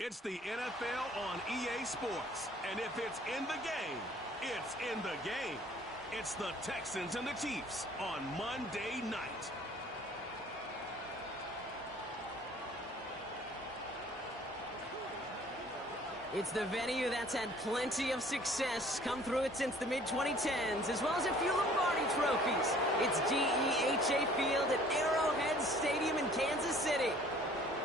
It's the NFL on EA Sports. And if it's in the game, it's in the game. It's the Texans and the Chiefs on Monday night. It's the venue that's had plenty of success come through it since the mid-2010s, as well as a few Lombardi trophies. It's GEHA Field at Arrowhead Stadium in Kansas City.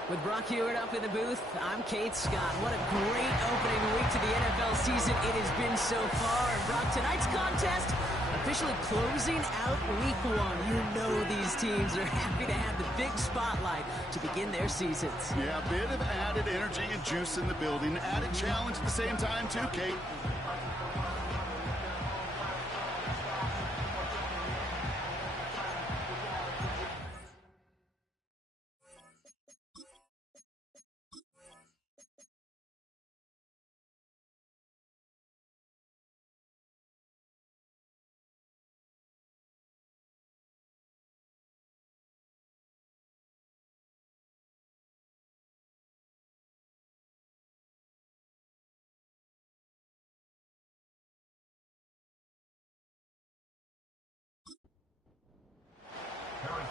With Brock Hewitt up in the booth, I'm Kate Scott. What a great opening week to the NFL season it has been so far. And Brock, tonight's contest officially closing out week one. You know these teams are happy to have the big spotlight to begin their seasons. Yeah, a bit of added energy and juice in the building. Added challenge at the same time, too, Kate.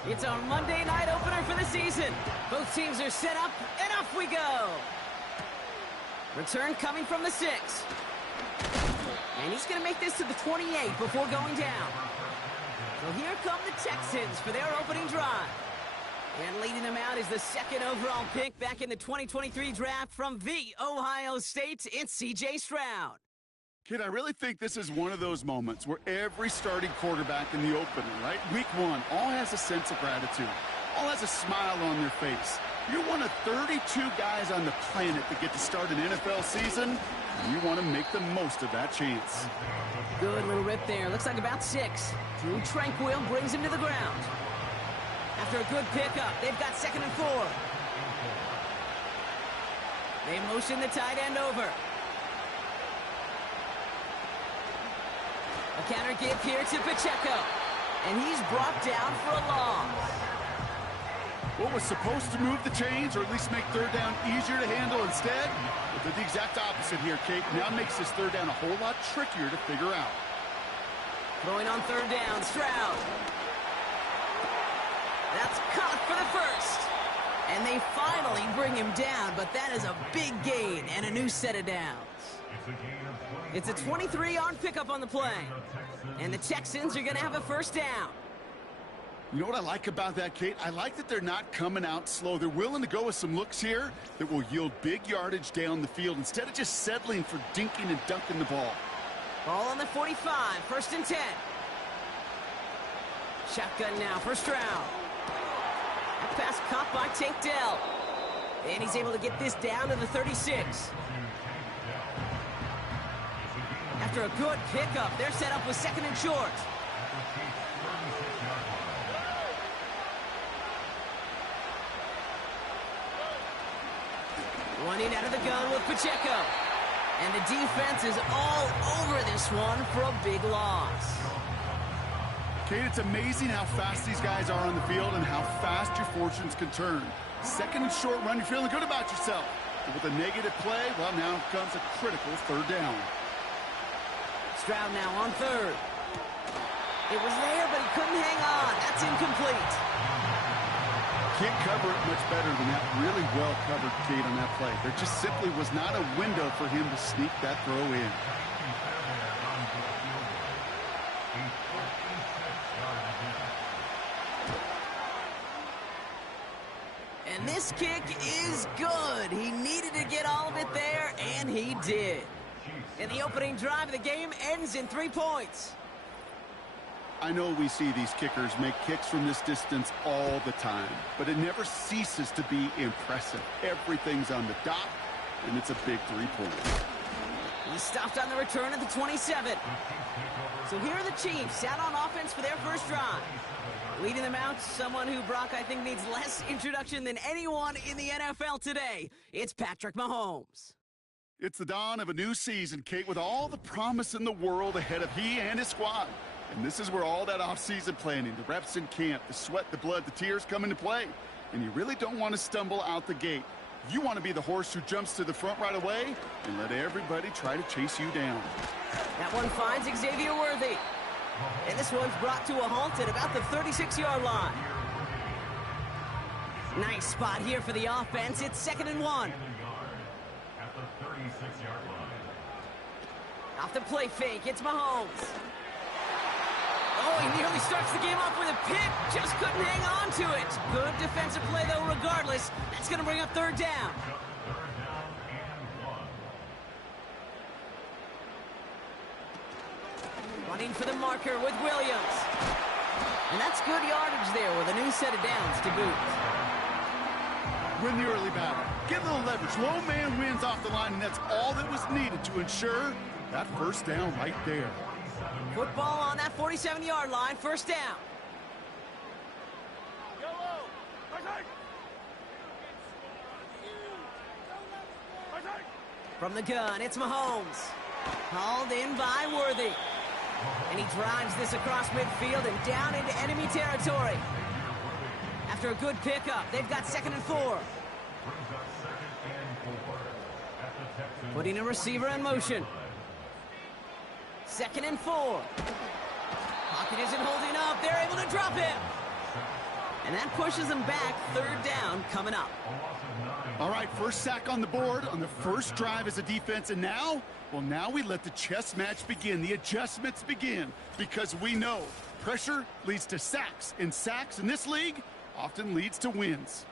It's our Monday night opener for the season. Both teams are set up, and off we go. Return coming from the 6. And he's going to make this to the 28 before going down. So here come the Texans for their opening drive. And leading them out is the second overall pick back in the 2023 draft from the Ohio State. It's C.J. Stroud. Kid, I really think this is one of those moments where every starting quarterback in the opener, right? Week one, all has a sense of gratitude. All has a smile on their face. You're one of 32 guys on the planet that get to start an NFL season, and you want to make the most of that chance. Good little rip there. Looks like about 6. Drew Tranquil brings him to the ground. After a good pickup, they've got 2nd and 4. They motion the tight end over. A counter give here to Pacheco. And he's brought down for a loss. What was supposed to move the chains, or at least make third down easier to handle instead? Well, did the exact opposite here, Kate. Now makes this third down a whole lot trickier to figure out. Throwing on third down, Stroud. That's caught for the first. And they finally bring him down, but that is a big gain and a new set of downs. It's a 23-yard pickup on the play. And the Texans are going to have a first down. You know what I like about that, Kate? I like that they're not coming out slow. They're willing to go with some looks here that will yield big yardage down the field instead of just settling for dinking and dunking the ball. Ball on the 45, 1st and 10. Shotgun now for Stroud. That pass caught by Tank Dell. And he's able to get this down to the 36. After a good pickup, they're set up with 2nd and short. Running out of the gun with Pacheco. And the defense is all over this one for a big loss. Kate, it's amazing how fast these guys are on the field and how fast your fortunes can turn. 2nd and short run, you're feeling good about yourself. But with a negative play, well, now comes a critical third down. Stroud now on 3rd. It was there, but he couldn't hang on. That's incomplete. Can't cover it much better than that. Really well covered, Kate, on that play. There just simply was not a window for him to sneak that throw in. And this kick is good. He needed to get all of it there, and he did. And the opening drive of the game ends in 3 points. I know we see these kickers make kicks from this distance all the time, but it never ceases to be impressive. Everything's on the dot, and it's a big 3-pointer. He stopped on the return at the 27. So here are the Chiefs out on offense for their first drive. Leading them out, someone who, Brock, I think needs less introduction than anyone in the NFL today. It's Patrick Mahomes. It's the dawn of a new season, Kate, with all the promise in the world ahead of he and his squad. And this is where all that off-season planning, the reps in camp, the sweat, the blood, the tears come into play. And you really don't want to stumble out the gate. You want to be the horse who jumps to the front right away and let everybody try to chase you down. That one finds Xavier Worthy. And this one's brought to a halt at about the 36-yard line. Nice spot here for the offense. It's 2nd and 1. At the 36-yard line. Off the play fake, it's Mahomes. Oh, he nearly starts the game off with a pick. Just couldn't hang on to it. Good defensive play, though, regardless. That's going to bring up 3rd down. Third down and 1. Running for the marker with Williams. And that's good yardage there with a new set of downs to boot. Win the early battle. Get a little leverage. Low man wins off the line, and that's all that was needed to ensure that 1st down right there. Football on that 47-yard line, 1st down. From the gun, it's Mahomes. Hauled in by Worthy. And he drives this across midfield and down into enemy territory. After a good pickup, they've got 2nd and 4. Putting a receiver in motion. 2nd and 4. Pocket isn't holding up. They're able to drop him. And that pushes them back. 3rd down coming up. All right, 1st sack on the board on the 1st drive as a defense. And now, well, now we let the chess match begin. The adjustments begin because we know pressure leads to sacks. And sacks in this league often leads to wins.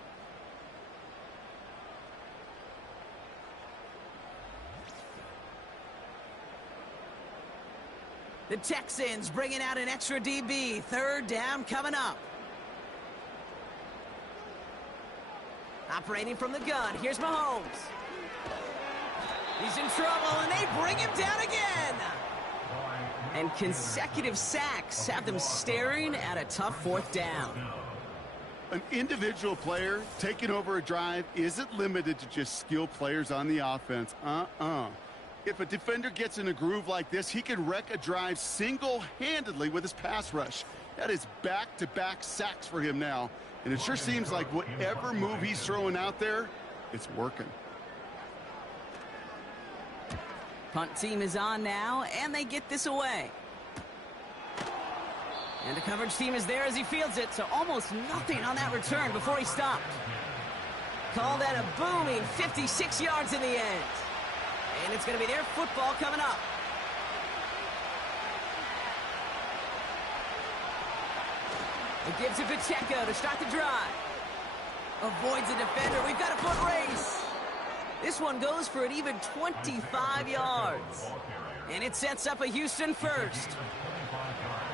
The Texans bringing out an extra DB. 3rd down coming up. Operating from the gun. Here's Mahomes. He's in trouble, and they bring him down again. And consecutive sacks have them staring at a tough 4th down. An individual player taking over a drive isn't limited to just skilled players on the offense. If a defender gets in a groove like this, he can wreck a drive single-handedly with his pass rush. That is back-to-back sacks for him now. And it sure seems like whatever move he's throwing out there, it's working. Punt team is on now, and they get this away. And the coverage team is there as he fields it, so almost nothing on that return before he stopped. Call that a booming 56 yards in the end. And it's going to be their football coming up. It gives it to Pacheco to start the drive. Avoids the defender. We've got a foot race. This one goes for an even 25 yards. And it sets up a Houston 1st.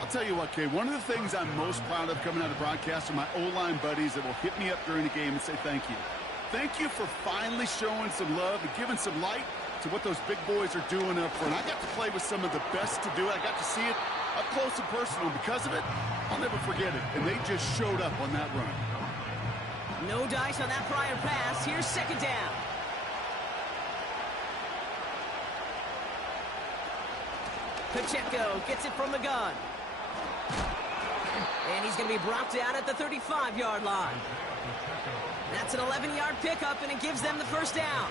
I'll tell you what, Kay, one of the things I'm most proud of coming out of broadcast are my O-line buddies that will hit me up during the game and say thank you. Thank you for finally showing some love and giving some light to what those big boys are doing up front. I got to play with some of the best to do it. I got to see it up close and personal. Because of it, I'll never forget it. And they just showed up on that run. No dice on that prior pass. Here's 2nd down. Pacheco gets it from the gun. And he's going to be brought down at the 35-yard line. That's an 11-yard pickup, and it gives them the 1st down.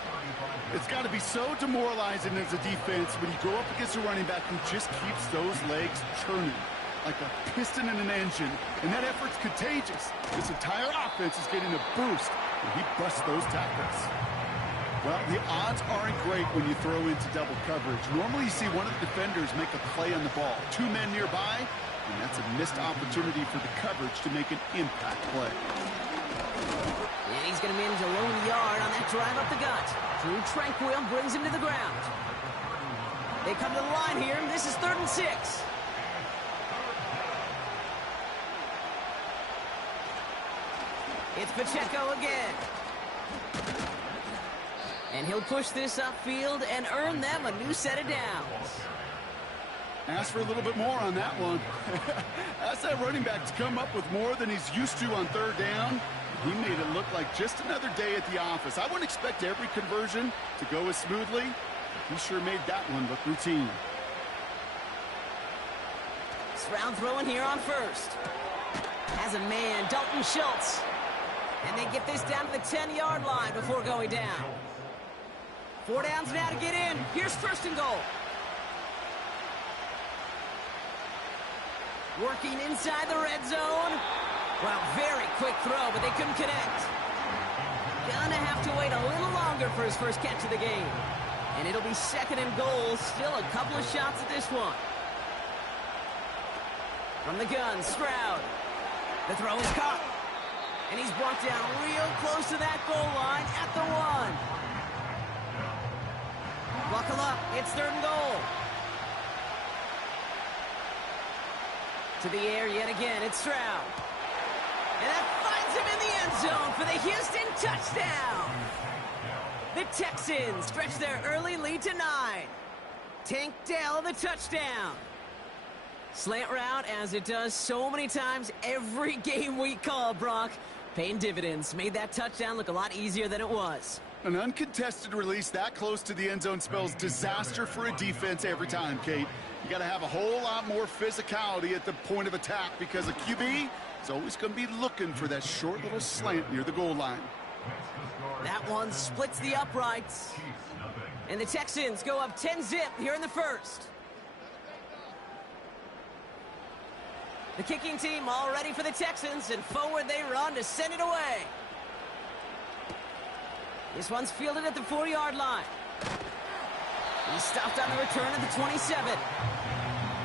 It's got to be so demoralizing as a defense when you go up against a running back who just keeps those legs churning like a piston in an engine, and that effort's contagious. This entire offense is getting a boost when he busts those tackles. Well, the odds aren't great when you throw into double coverage. Normally you see one of the defenders make a play on the ball. 2 men nearby, and that's a missed opportunity for the coverage to make an impact play. And he's going to manage a lone yard on that drive up the gut. Drew Tranquil brings him to the ground. They come to the line here, and this is 3rd and 6. It's Pacheco again. And he'll push this upfield and earn them a new set of downs. Ask for a little bit more on that one. Ask that running back to come up with more than he's used to on 3rd down. He made it look like just another day at the office. I wouldn't expect every conversion to go as smoothly. He sure made that one look routine. Round throwing here on 1st. Has a man, Dalton Schultz. And they get this down to the 10-yard line before going down. 4 downs now to get in. Here's first and goal. Working inside the red zone. Wow, very quick throw, but they couldn't connect. Gonna have to wait a little longer for his first catch of the game. And it'll be second and goal. Still a couple of shots at this one. From the gun, Stroud. The throw is caught. And he's brought down real close to that goal line at the 1. Buckle up. It's third and goal. To the air yet again. It's Stroud. And that finds him in the end zone for the Houston touchdown. The Texans stretch their early lead to 9. Tank Dell the touchdown. Slant route, as it does so many times every game we call, Brock. Paying dividends. Made that touchdown look a lot easier than it was. An uncontested release that close to the end zone spells disaster for a defense every time, Kate. You got to have a whole lot more physicality at the point of attack because a QB is always going to be looking for that short little slant near the goal line. That one splits the uprights. And the Texans go up 10-zip here in the first. The kicking team all ready for the Texans, and forward they run to send it away. This one's fielded at the 4-yard line. He's stopped on the return at the 27.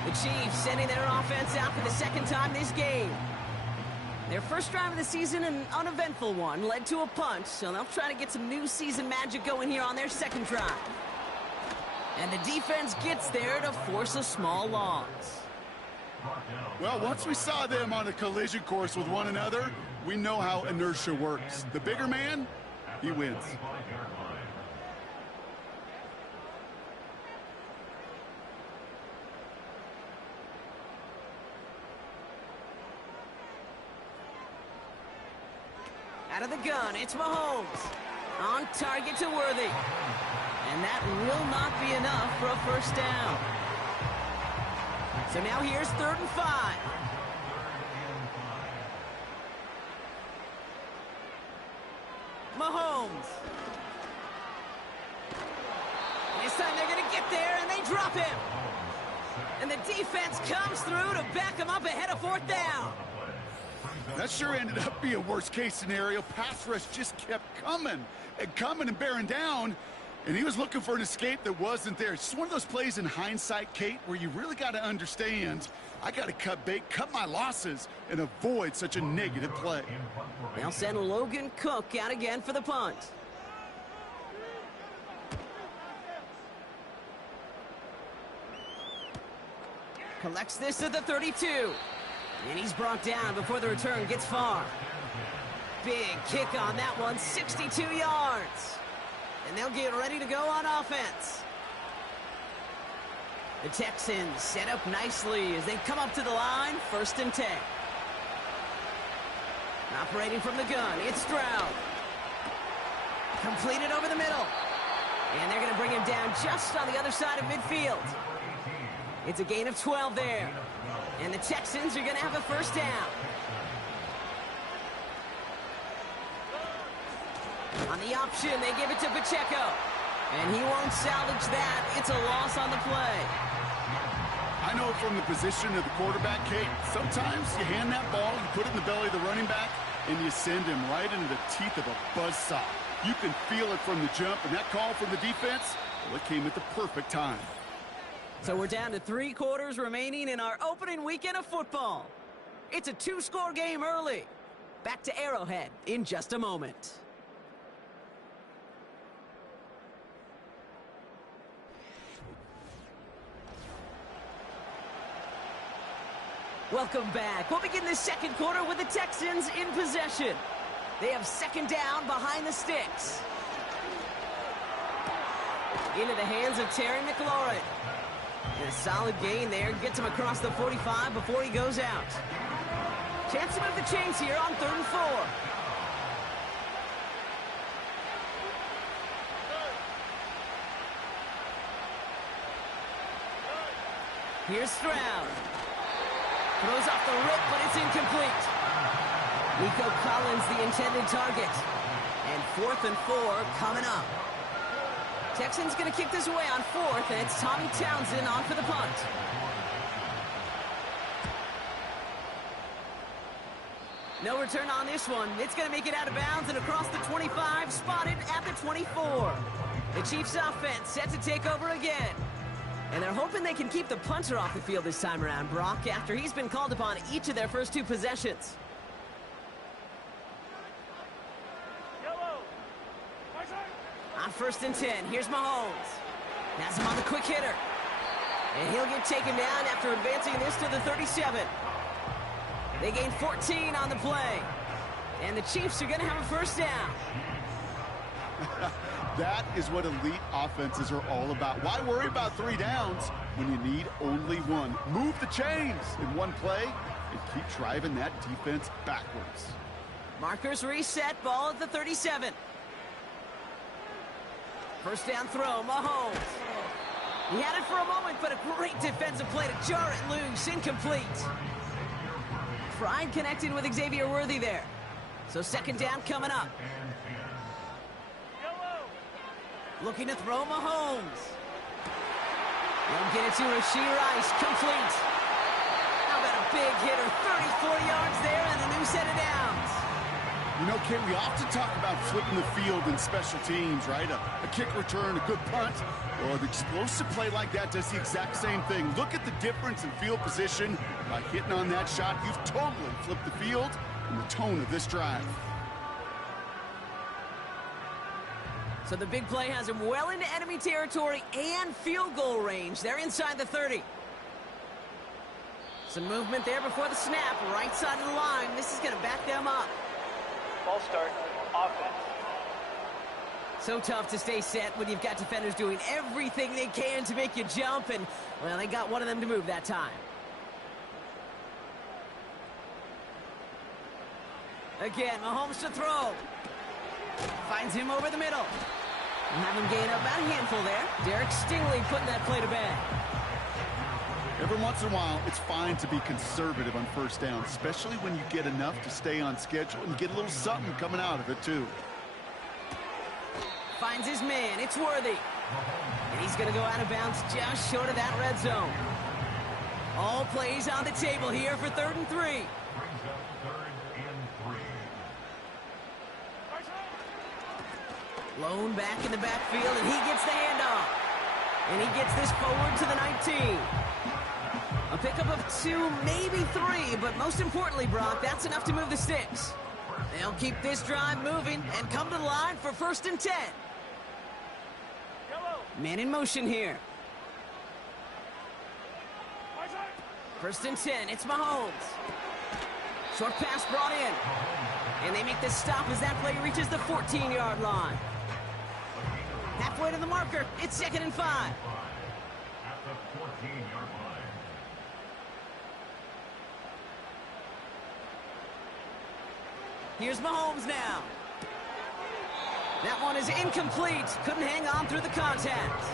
The Chiefs sending their offense out for the second time this game. Their first drive of the season, an uneventful one, led to a punt, so they'll try to get some new season magic going here on their second drive. And the defense gets there to force a small loss. Well, once we saw them on a collision course with one another, we know how inertia works. The bigger man, he wins. Out of the gun, it's Mahomes. On target to Worthy. And that will not be enough for a first down. So now here's 3rd and 5. Mahomes. This time they're going to get there, and they drop him. And the defense comes through to back him up ahead of 4th down. That sure ended up being a worst-case scenario. Pass rush just kept coming and bearing down, and he was looking for an escape that wasn't there. It's just one of those plays in hindsight, Kate, where you really got to understand, I got to cut bait, cut my losses, and avoid such a negative play. They'll send Logan Cook out again for the punt. Collects this at the 32. And he's brought down before the return gets far. Big kick on that one, 62 yards. And they'll get ready to go on offense. The Texans set up nicely as they come up to the line, 1st and 10. Operating from the gun, it's Stroud. Completed over the middle. And they're going to bring him down just on the other side of midfield. It's a gain of 12 there. And the Texans are going to have a first down. On the option, they give it to Pacheco. And he won't salvage that. It's a loss on the play. I know from the position of the quarterback, Kate, sometimes you hand that ball, you put it in the belly of the running back, and you send him right into the teeth of a buzzsaw. You can feel it from the jump, and that call from the defense, well, it came at the perfect time. So we're down to 3 quarters remaining in our opening weekend of football. It's a 2-score game early. Back to Arrowhead in just a moment. Welcome back. We'll begin the second quarter with the Texans in possession. They have 2nd down behind the sticks. Into the hands of Terry McLaurin. And a solid gain there. Gets him across the 45 before he goes out. Chance to move the chains here on 3rd and 4. Here's Stroud. Throws off the rip, but it's incomplete. Nico Collins, the intended target. And 4th and 4 coming up. Texans going to kick this away on 4th, and it's Tommy Townsend on for the punt. No return on this one. It's going to make it out of bounds and across the 25, spotted at the 24. The Chiefs offense set to take over again. And they're hoping they can keep the punter off the field this time around, Brock, after he's been called upon each of their first 2 possessions. On 1st and 10, here's Mahomes. Has him on the quick hitter. And he'll get taken down after advancing this to the 37. They gain 14 on the play. And the Chiefs are going to have a first down. That is what elite offenses are all about. Why worry about 3 downs when you need only 1? Move the chains in one play and keep driving that defense backwards. Markers reset, ball at the 37. First down throw, Mahomes. He had it for a moment, but a great defensive play to jar it loose, incomplete. Pride connected with Xavier Worthy there. So 2nd down coming up. Looking to throw Mahomes. They'll get it to Rashee Rice, complete. How about a big hitter, 34 yards there and a new set of downs. You know, Ken, we often talk about flipping the field in special teams, right? A kick return, a good punt. Well, an explosive play like that does the exact same thing. Look at the difference in field position. By hitting on that shot, you've totally flipped the field and the tone of this drive. So the big play has him well into enemy territory and field goal range. They're inside the 30. Some movement there before the snap. Right side of the line. This is going to back them up. Ball start, offense. So tough to stay set when you've got defenders doing everything they can to make you jump, and, well, they got one of them to move that time. Again, Mahomes to throw. Finds him over the middle. And have him gain up about a handful there. Derek Stingley putting that play to bed. Every once in a while, it's fine to be conservative on 1st down, especially when you get enough to stay on schedule and get a little something coming out of it, too. Finds his man. It's Worthy. And he's going to go out of bounds just short of that red zone. All plays on the table here for 3rd and 3. Brings up 3rd and 3. Lone back in the backfield, and he gets the handoff. And he gets this forward to the 19. A pickup of 2, maybe 3, but most importantly, Brock, that's enough to move the sticks. They'll keep this drive moving and come to the line for 1st and 10. Man in motion here. 1st and 10, it's Mahomes. Short pass brought in. And they make this stop as that play reaches the 14-yard line. Halfway to the marker, it's 2nd and 5. At the 14-yard line. Here's Mahomes now. That one is incomplete. Couldn't hang on through the contact.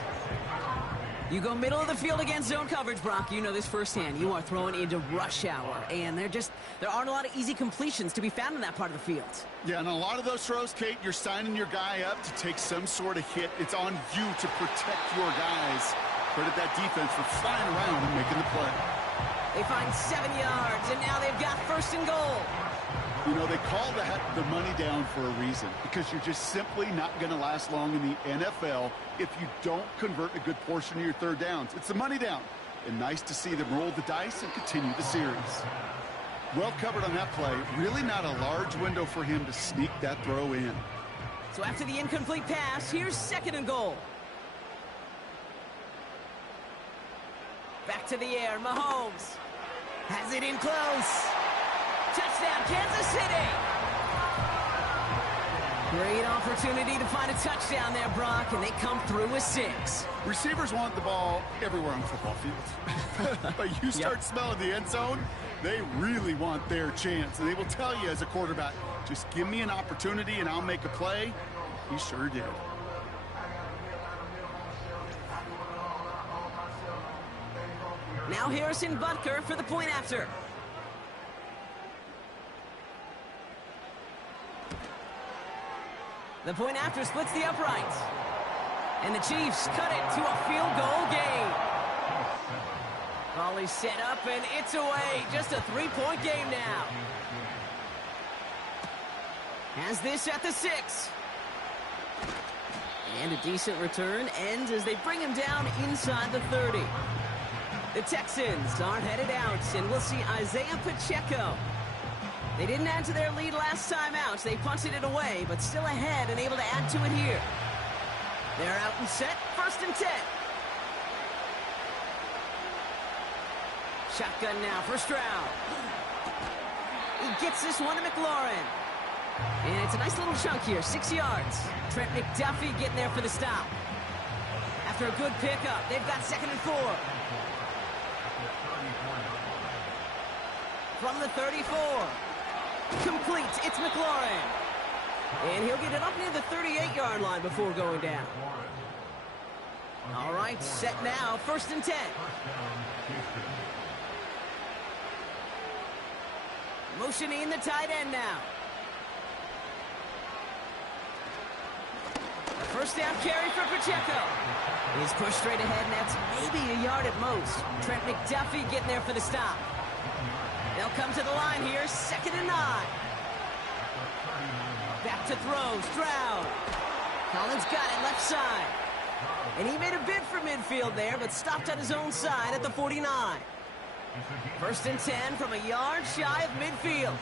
You go middle of the field against zone coverage, Brock. You know this firsthand. You are throwing into rush hour, and there aren't a lot of easy completions to be found in that part of the field. Yeah, and a lot of those throws, Kate, you're signing your guy up to take some sort of hit. It's on you to protect your guys. Credit that defense for flying around and making the play. They find 7 yards, and now they've got 1st and goal. You know, they call that the money down for a reason, because you're just simply not going to last long in the NFL if you don't convert a good portion of your 3rd downs. It's the money down, and nice to see them roll the dice and continue the series. Well covered on that play. Really not a large window for him to sneak that throw in. So after the incomplete pass, here's 2nd and goal. Back to the air, Mahomes has it in close. Touchdown, Kansas City! Great opportunity to find a touchdown there, Brock, and they come through with 6. Receivers want the ball everywhere on football fields. But you start smelling the end zone, they really want their chance. And they will tell you as a quarterback, just give me an opportunity and I'll make a play. He sure did. Now Harrison Butker for the point after. The point after splits the uprights. And the Chiefs cut it to a field goal game. Volley set up, and it's away. Just a 3-point game now. Has this at the 6. And a decent return ends as they bring him down inside the 30. The Texans are headed out, and we'll see Isaiah Pacheco. They didn't add to their lead last time out. They punted it away, but still ahead and able to add to it here. They're out and set, 1st and 10. Shotgun now for Stroud. He gets this one to McLaurin. And it's a nice little chunk here, 6 yards. Trent McDuffie getting there for the stop. After a good pickup, they've got 2nd and 4. From the 34. Complete, it's McLaurin. And he'll get it up near the 38-yard line before going down. All right, set now, 1st and 10. Motioning the tight end now. A 1st down carry for Pacheco. He's pushed straight ahead, and that's maybe a yard at most. Trent McDuffie getting there for the stop. They'll come to the line here, 2nd and 9. Back to throw, Stroud. Collins got it left side. And he made a bid for midfield there, but stopped on his own side at the 49. 1st and 10 from a yard shy of midfield.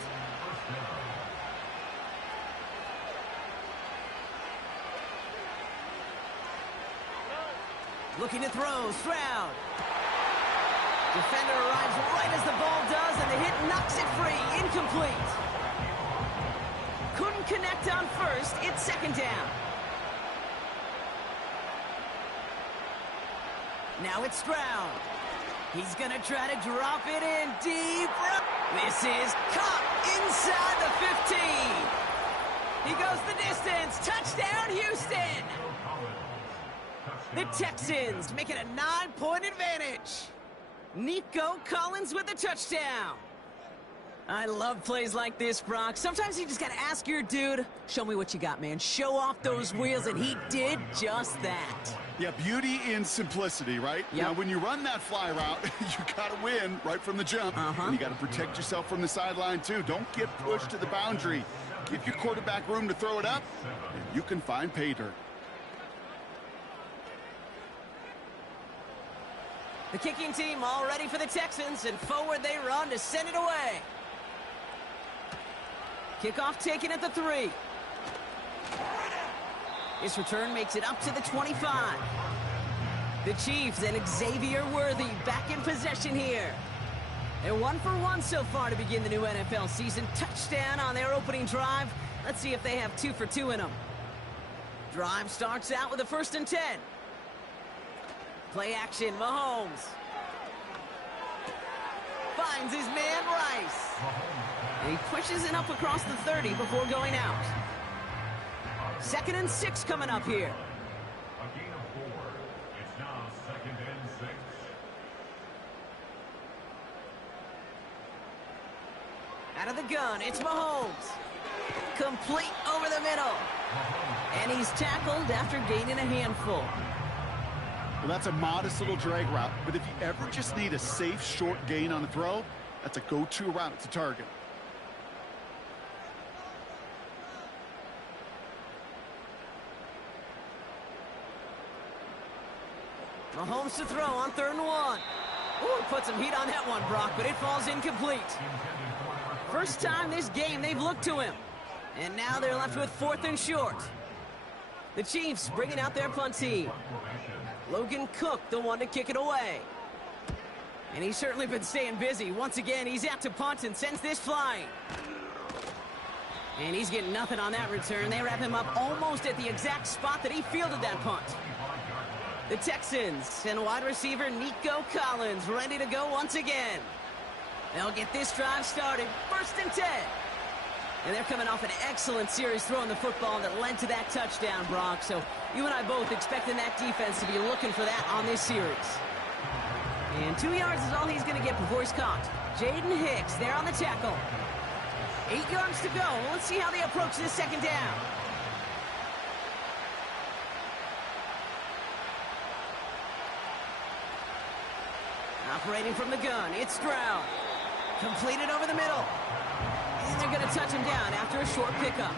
Looking to throw, Stroud. Defender arrives right as the ball does, and the hit knocks it free. Incomplete. Couldn't connect on 1st. It's 2nd down. Now it's Stroud. He's going to try to drop it in deep. This is caught inside the 15. He goes the distance. Touchdown, Houston. The Texans make it a 9-point advantage. Nico Collins with the touchdown. I love plays like this, Brock. Sometimes you just got to ask your dude, show me what you got, man. Show off those wheels, and he did just that. Yeah, beauty in simplicity, right? Yep. Now, when you run that fly route, you got to win right from the jump. And you got to protect yourself from the sideline, too. Don't get pushed to the boundary. Give your quarterback room to throw it up, and you can find pay dirt. The kicking team all ready for the Texans, and forward they run to send it away. Kickoff taken at the 3. This return makes it up to the 25. The Chiefs and Xavier Worthy back in possession here. They're 1 for 1 so far to begin the new NFL season. Touchdown on their opening drive. Let's see if they have 2 for 2 in them. Drive starts out with a 1st and 10. Play action, Mahomes. Finds his man, Rice. And he pushes it up across the 30 before going out. 2nd and 6 coming up here. A gain of 4. It's now 2nd and 6. Out of the gun, it's Mahomes. Complete over the middle. And he's tackled after gaining a handful. Well, that's a modest little drag route, but if you ever just need a safe, short gain on a throw, that's a go-to route to target. Mahomes to throw on 3rd and 1. Ooh, put some heat on that one, Brock, but it falls incomplete. First time this game they've looked to him. And now they're left with 4th and short. The Chiefs bringing out their punt team. Logan Cook, the one to kick it away. And he's certainly been staying busy. Once again, he's out to punt and sends this flying. And he's getting nothing on that return. They wrap him up almost at the exact spot that he fielded that punt. The Texans and wide receiver Nico Collins ready to go once again. They'll get this drive started. 1st and 10. And they're coming off an excellent series throwing the football that led to that touchdown, Brock. So you and I both expecting that defense to be looking for that on this series. And 2 yards is all he's going to get before he's caught. Jaden Hicks there on the tackle. 8 yards to go. Let's see how they approach this 2nd down. Operating from the gun, it's Stroud. Completed over the middle. And they're going to touch him down after a short pickup.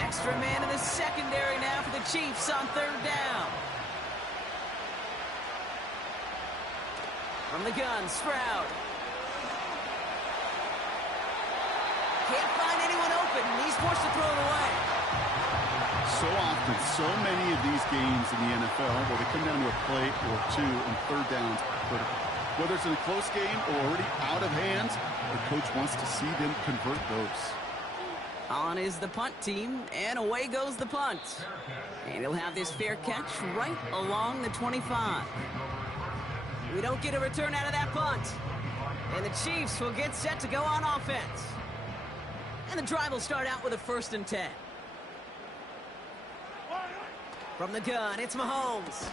Extra man in the secondary now for the Chiefs on third down. From the gun, Stroud. Can't find anyone open, and he's forced to throw it away. So often, so many of these games in the NFL where they come down to a play or two and third downs are critical. Whether it's in a close game or already out of hands, the coach wants to see them convert those. On is the punt team, and away goes the punt. And he'll have this fair catch right along the 25. We don't get a return out of that punt. And the Chiefs will get set to go on offense. And the drive will start out with a 1st and 10. From the gun, it's Mahomes.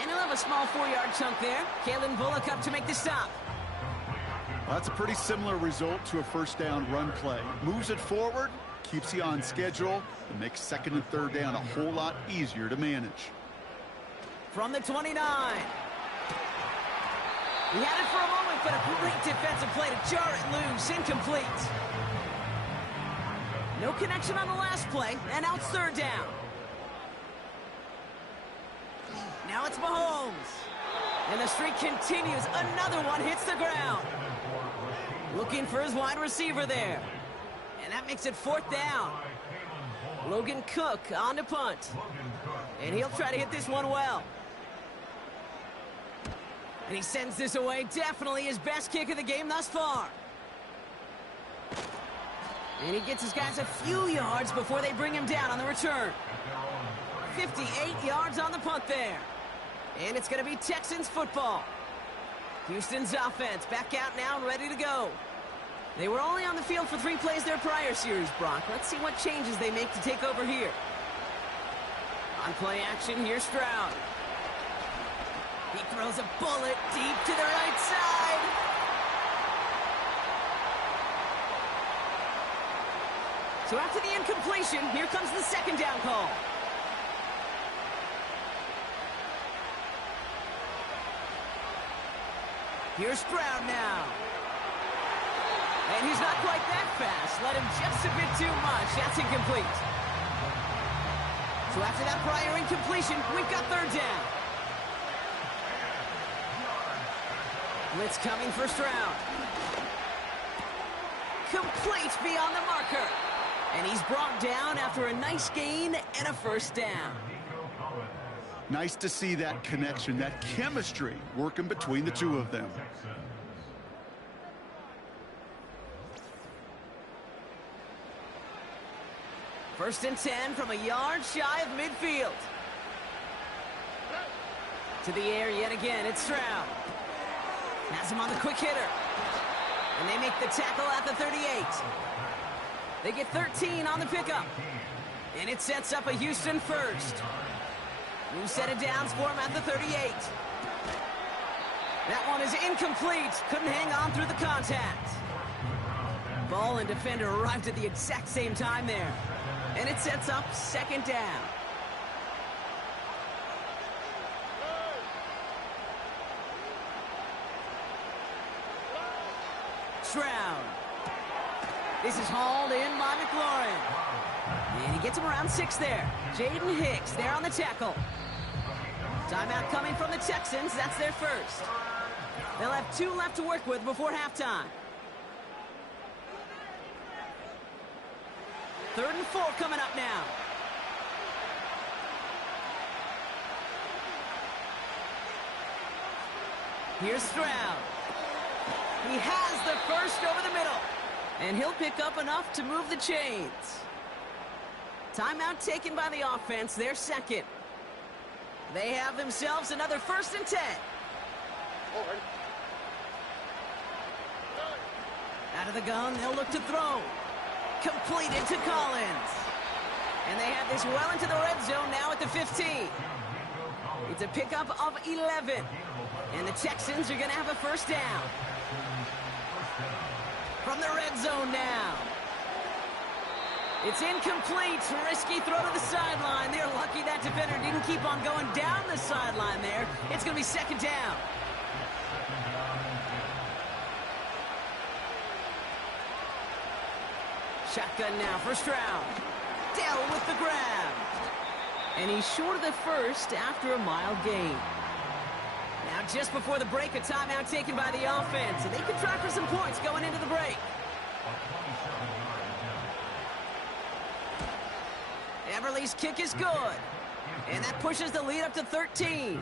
And he'll have a small 4-yard chunk there. Kalen Bullock up to make the stop. Well, that's a pretty similar result to a first down run play. Moves it forward, keeps you on schedule, and makes 2nd and 3rd down a whole lot easier to manage. From the 29. He had it for a moment, but a great defensive play to jar it loose. Incomplete. No connection on the last play, and now it's 3rd down. Now it's Mahomes. And the streak continues. Another one hits the ground. Looking for his wide receiver there. And that makes it 4th down. Logan Cook on to punt. And he'll try to hit this one well. And he sends this away. Definitely his best kick of the game thus far. And he gets his guys a few yards before they bring him down on the return. 58 yards on the punt there. And it's going to be Texans football. Houston's offense back out now and ready to go. They were only on the field for 3 plays their prior series, Brock. Let's see what changes they make to take over here. On play action, here's Stroud. He throws a bullet deep to the right side. So after the incompletion, here comes the 2nd down call. Here's Stroud now. And he's not quite that fast. Let him just a bit too much. That's incomplete. So after that prior incompletion, we've got 3rd down. Blitz coming for Stroud. Complete beyond the marker. And he's brought down after a nice gain and a 1st down. Nice to see that connection, that chemistry working between the two of them. First and 10 from a yard shy of midfield. To the air yet again, it's Stroud. Has him on the quick hitter. And they make the tackle at the 38. They get 13 on the pickup. And it sets up a Houston 1st. New set of downs for him at the 38. That one is incomplete. Couldn't hang on through the contact. Ball and defender arrived at the exact same time there. And it sets up 2nd down. Stroud. This is hauled in by McLaurin. And he gets him around 6 there. Jaden Hicks there on the tackle. Timeout coming from the Texans. That's their 1st. They'll have 2 left to work with before halftime. 3rd and 4 coming up now. Here's Stroud. He has the 1st over the middle. And he'll pick up enough to move the chains. Timeout taken by the offense, their 2nd. They have themselves another 1st and 10. Out of the gun, they'll look to throw. Completed to Collins. And they have this well into the red zone now at the 15. It's a pickup of 11. And the Texans are going to have a 1st down. From the red zone now. It's incomplete. Risky throw to the sideline. They're lucky that defender didn't keep on going down the sideline there. It's going to be 2nd down. Shotgun now, first round. Dell with the grab. And he's short of the first after a mild gain. Now just before the break, a timeout taken by the offense. And they can try for some points going into the break. Everly's kick is good. And that pushes the lead up to 13.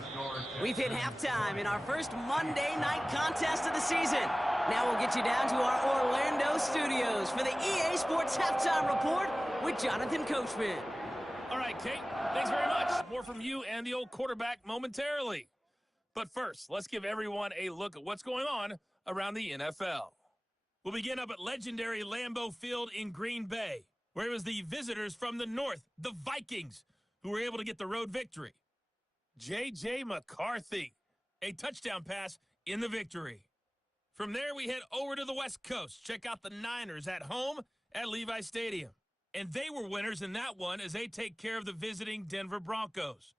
We've hit halftime in our first Monday night contest of the season. Now we'll get you down to our Orlando studios for the EA Sports Halftime Report with Jonathan Coachman. All right, Kate, thanks very much. More from you and the old quarterback momentarily. But first, let's give everyone a look at what's going on around the NFL. We'll begin up at legendary Lambeau Field in Green Bay, where it was the visitors from the north, the Vikings, who were able to get the road victory. J.J. McCarthy, a touchdown pass in the victory. From there, we head over to the West Coast. Check out the Niners at home at Levi Stadium. And they were winners in that one as they take care of the visiting Denver Broncos.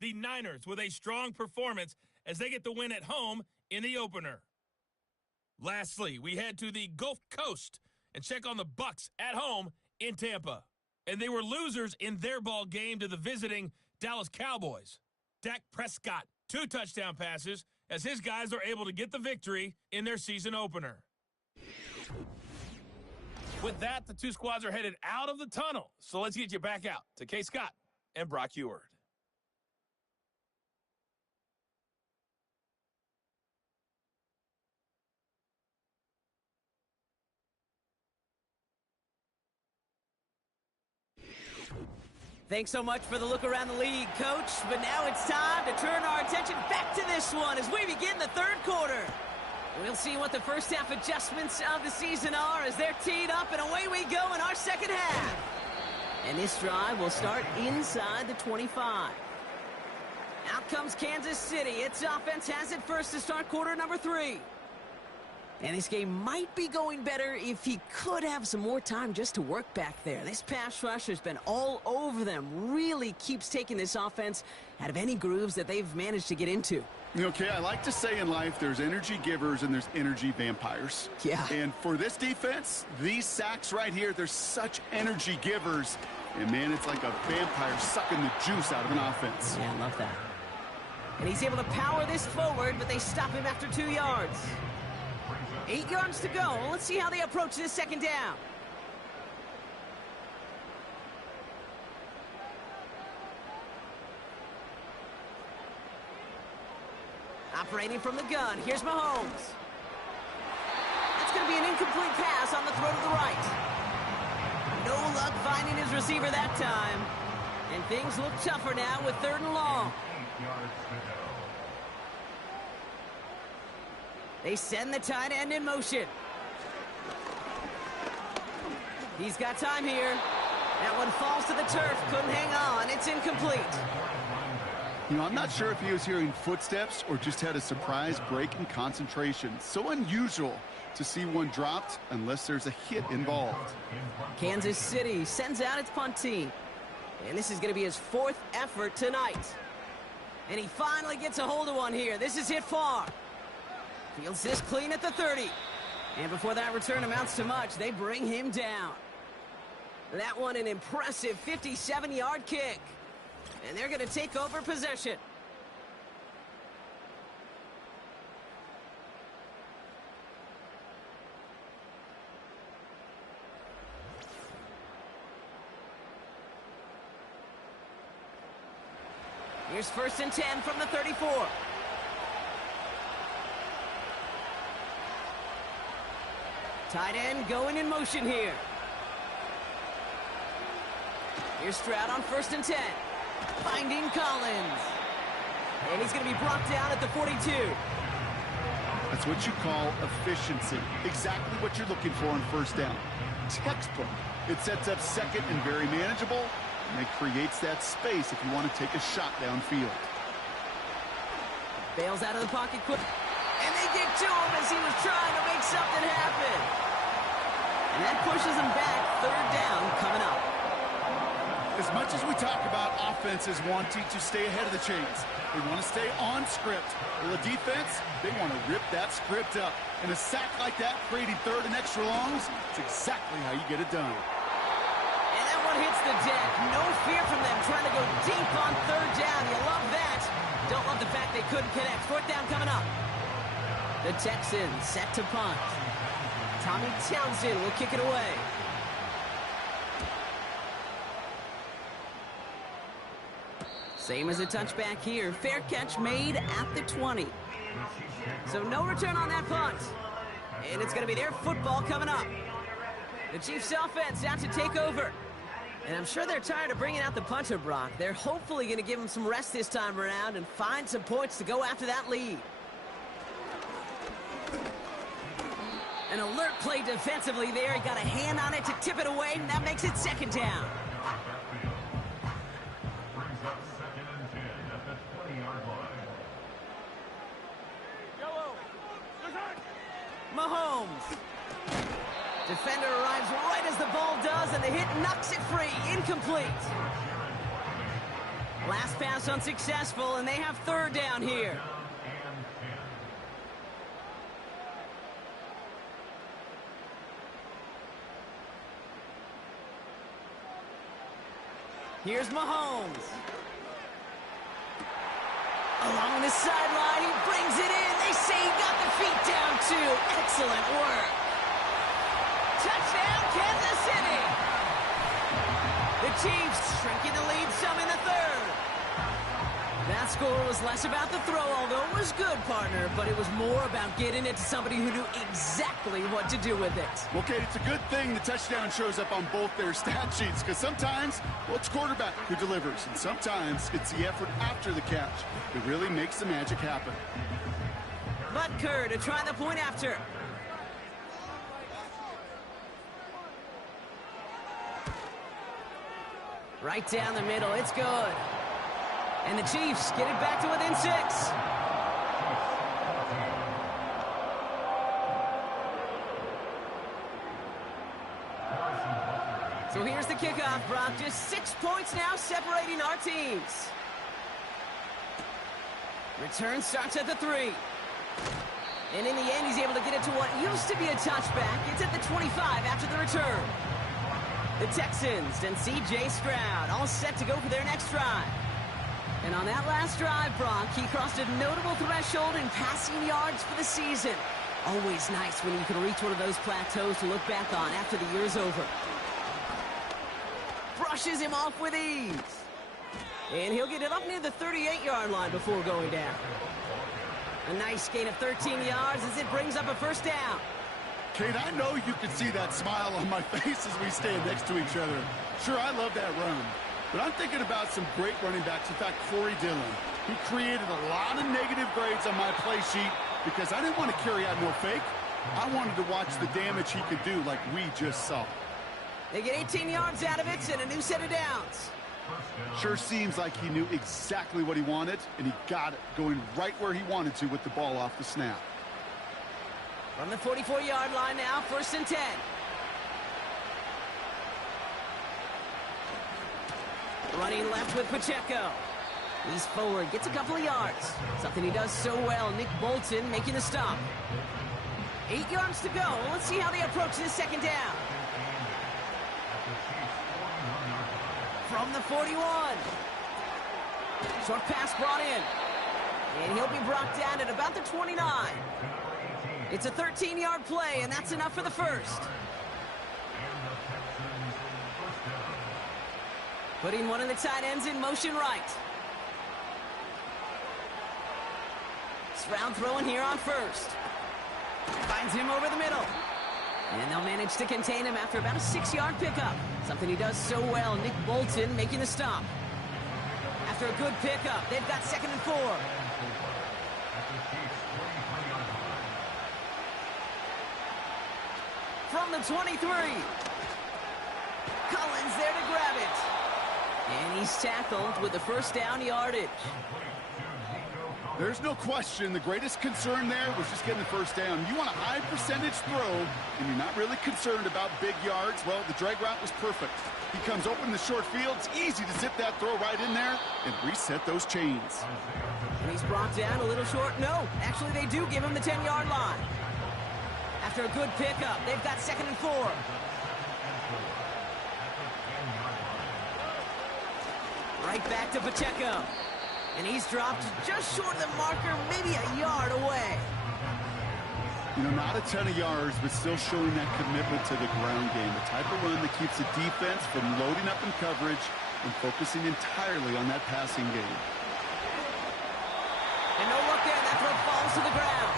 The Niners with a strong performance as they get the win at home in the opener. Lastly, we head to the Gulf Coast and check on the Bucs at home in Tampa. And they were losers in their ball game to the visiting Dallas Cowboys. Dak Prescott, 2 touchdown passes as his guys are able to get the victory in their season opener. With that, the two squads are headed out of the tunnel. So let's get you back out to Kay Scott and Brock Eward. Thanks so much for the look around the league, Coach. But now it's time to turn our attention back to this one as we begin the third quarter. We'll see what the first half adjustments of the season are as they're teed up, and away we go in our second half. And this drive will start inside the 25. Out comes Kansas City. Its offense has it first to start quarter number 3. And this game might be going better if he could have some more time just to work back there. This pass rush has been all over them. Really keeps taking this offense out of any grooves that they've managed to get into. Okay, I like to say in life there's energy givers and there's energy vampires. Yeah. And for this defense, these sacks right here, they're such energy givers. And, man, it's like a vampire sucking the juice out of an offense. Yeah, I love that. And he's able to power this forward, but they stop him after 2 yards. 8 yards to go. Let's see how they approach this second down. Operating from the gun. Here's Mahomes. That's going to be an incomplete pass on the throw to the right. No luck finding his receiver that time. And things look tougher now with 3rd and long. They send the tight end in motion. He's got time here. That one falls to the turf. Couldn't hang on. It's incomplete. You know, I'm not sure if he was hearing footsteps or just had a surprise break in concentration. So unusual to see one dropped unless there's a hit involved. Kansas City sends out its punt team. And this is going to be his 4th effort tonight. And he finally gets a hold of one here. This is hit far. Fields this clean at the 30. And before that return amounts to much, they bring him down. That one an impressive 57-yard kick. And they're going to take over possession. Here's 1st and 10 from the 34. Tight end going in motion here. Here's Stroud on 1st and 10. Finding Collins. And he's going to be brought down at the 42. That's what you call efficiency. Exactly what you're looking for on 1st down. Textbook. It sets up 2nd and very manageable, and it creates that space if you want to take a shot downfield. Bails out of the pocket quick. And they get to him as he was trying to make something happen. And that pushes him back. 3rd down coming up. As much as we talk about offenses wanting to stay ahead of the chains, they want to stay on script. Well, the defense, they want to rip that script up. And a sack like that, creating 3rd and extra longs, it's exactly how you get it done. hits the deck. No fear from them trying to go deep on third down. You love that. Don't love the fact they couldn't connect. Fourth down coming up. The Texans set to punt. Tommy Townsend will kick it away. Same as a touchback here. Fair catch made at the 20. So no return on that punt. And it's going to be their football coming up. The Chiefs offense out to take over. And I'm sure they're tired of bringing out the punter, Brock. They're hopefully going to give him some rest this time around and find some points to go after that lead. An alert play defensively there. He got a hand on it to tip it away, and that makes it second down. Brings up 2nd and 10 at the 20-yard line. Mahomes. Defender arrives right as the ball does, and the hit knocks it free. Incomplete. Last pass unsuccessful, and they have third down here. Here's Mahomes. Along the sideline, he brings it in. They say he got the feet down, too. Excellent work. Touchdown, Kansas City. The Chiefs shrinking the lead some in the third. That score was less about the throw, although it was good, partner, but it was more about getting it to somebody who knew exactly what to do with it. Okay, it's a good thing the touchdown shows up on both their stat sheets, because sometimes, well, it's quarterback who delivers, and sometimes it's the effort after the catch that really makes the magic happen. Butker to try the point after. Right down the middle, it's good. And the Chiefs get it back to within 6. So here's the kickoff, Brock. Just 6 points now separating our teams. Return starts at the 3. And in the end, he's able to get it to what used to be a touchback. It's at the 25 after the return. The Texans and C.J. Stroud all set to go for their next drive. And on that last drive, Brock, he crossed a notable threshold in passing yards for the season. Always nice when you can reach one of those plateaus to look back on after the year's over. Brushes him off with ease. And he'll get it up near the 38-yard line before going down. A nice gain of 13 yards as it brings up a first down. Kate, I know you can see that smile on my face as we stand next to each other. Sure, I love that run. But I'm thinking about some great running backs. In fact, Corey Dillon. He created a lot of negative grades on my play sheet because I didn't want to carry out no fake. I wanted to watch the damage he could do like we just saw. They get 18 yards out of it and a new set of downs. Sure seems like he knew exactly what he wanted, and he got it, going right where he wanted to with the ball off the snap. From the 44-yard line now, 1st and 10. Running left with Pacheco. He's forward, gets a couple of yards. Something he does so well. Nick Bolton making the stop. 8 yards to go. Let's see how they approach this second down. From the 41. Short pass brought in. And he'll be brought down at about the 29. It's a 13-yard play, and that's enough for the first. Putting one of the tight ends in motion right. Stroud throwing here on first. Finds him over the middle. And they'll manage to contain him after about a 6-yard pickup. Something he does so well. Nick Bolton making the stop. After a good pickup, they've got 2nd and 4. From the 23. Collins there to grab it. And he's tackled with the first down yardage. There's no question the greatest concern there was just getting the first down. You want a high percentage throw, and you're not really concerned about big yards. Well, the drag route was perfect. He comes open in the short field. It's easy to zip that throw right in there and reset those chains. And he's brought down a little short. No, actually they do give him the 10-yard line. After a good pickup, they've got 2nd and 4. Right back to Pacheco. And he's dropped just short of the marker, maybe a yard away. You know, not a ton of yards, but still showing that commitment to the ground game. The type of run that keeps the defense from loading up in coverage and focusing entirely on that passing game. And no look there. That throw falls to the ground.